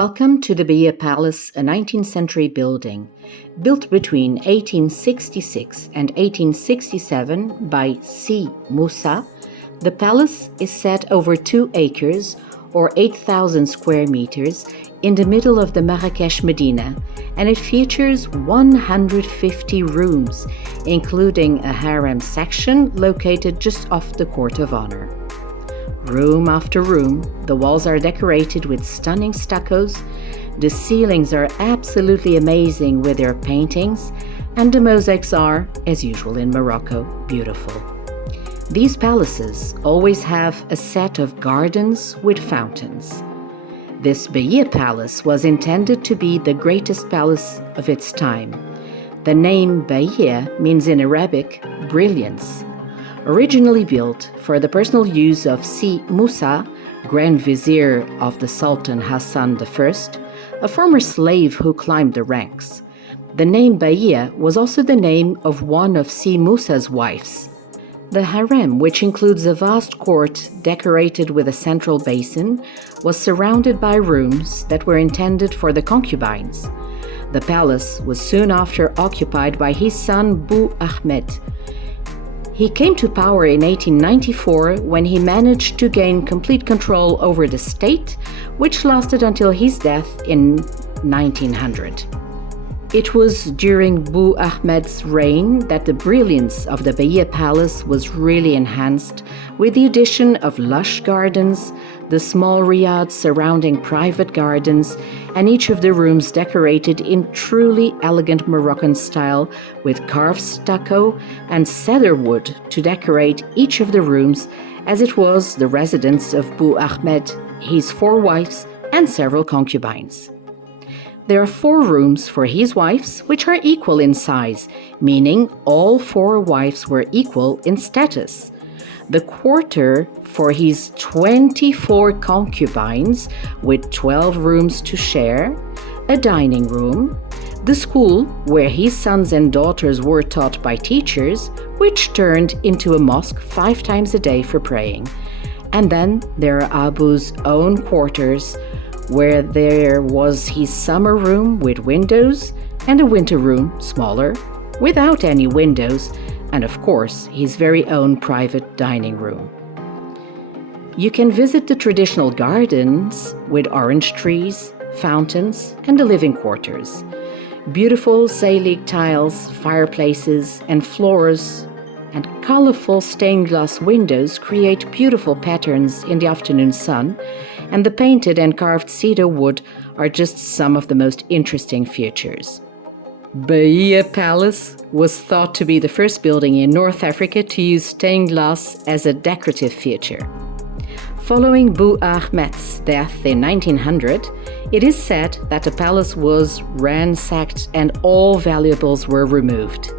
Welcome to the Bahia Palace, a 19th century building. Built between 1866 and 1867 by Si Moussa, the palace is set over 2 acres, or 8,000 square meters, in the middle of the Marrakech Medina, and it features 150 rooms, including a harem section located just off the Court of Honor. Room after room, the walls are decorated with stunning stuccos, the ceilings are absolutely amazing with their paintings, and the mosaics are, as usual in Morocco, beautiful. These palaces always have a set of gardens with fountains. This Bahia Palace was intended to be the greatest palace of its time. The name Bahia means in Arabic, brilliance. Originally built for the personal use of Si Moussa, Grand Vizir of the Sultan Hassan I, a former slave who climbed the ranks. The name Bahia was also the name of one of Si Moussa's wives. The harem, which includes a vast court decorated with a central basin, was surrounded by rooms that were intended for the concubines. The palace was soon after occupied by his son Bu Ahmed. He came to power in 1894 when he managed to gain complete control over the state, which lasted until his death in 1900. It was during Bu Ahmed's reign that the brilliance of the Bahia Palace was really enhanced with the addition of lush gardens, the small riads surrounding private gardens, and each of the rooms decorated in truly elegant Moroccan style with carved stucco and cedar wood to decorate each of the rooms, as it was the residence of Bu Ahmed, his 4 wives, and several concubines. There are 4 rooms for his wives, which are equal in size, meaning all 4 wives were equal in status. The quarter for his 24 concubines, with 12 rooms to share, a dining room, the school where his sons and daughters were taught by teachers, which turned into a mosque 5 times a day for praying. And then there are Abu's own quarters, where there was his summer room with windows and a winter room, smaller, without any windows, and of course, his very own private dining room. You can visit the traditional gardens with orange trees, fountains, and the living quarters. Beautiful Salic tiles, fireplaces, and floors, and colorful stained glass windows create beautiful patterns in the afternoon sun, and the painted and carved cedar wood are just some of the most interesting features. Bahia Palace was thought to be the first building in North Africa to use stained glass as a decorative feature. Following Bu Ahmed's death in 1900, it is said that the palace was ransacked and all valuables were removed.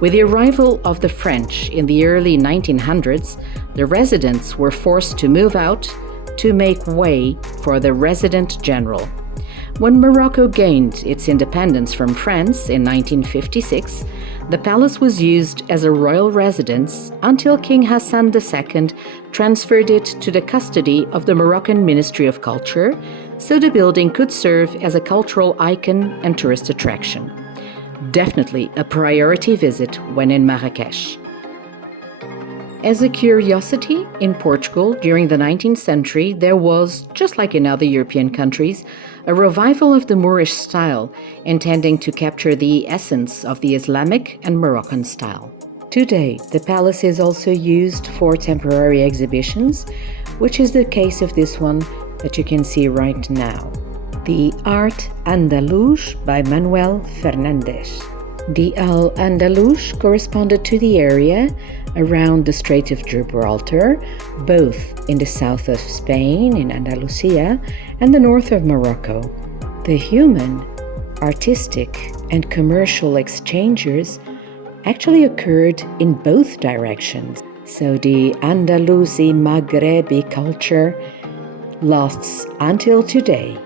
With the arrival of the French in the early 1900s, the residents were forced to move out to make way for the resident general. When Morocco gained its independence from France in 1956, the palace was used as a royal residence until King Hassan II transferred it to the custody of the Moroccan Ministry of Culture, so the building could serve as a cultural icon and tourist attraction. Definitely a priority visit when in Marrakech. As a curiosity, in Portugal during the 19th century, there was, just like in other European countries, a revival of the Moorish style, intending to capture the essence of the Islamic and Moroccan style. Today, the palace is also used for temporary exhibitions, which is the case of this one that you can see right now. The Art Andalus by Manuel Fernandes. The Al-Andalus corresponded to the area around the Strait of Gibraltar, both in the south of Spain, in Andalusia, and the north of Morocco. The human, artistic, and commercial exchanges actually occurred in both directions. So the Andalusi Maghrebi culture lasts until today.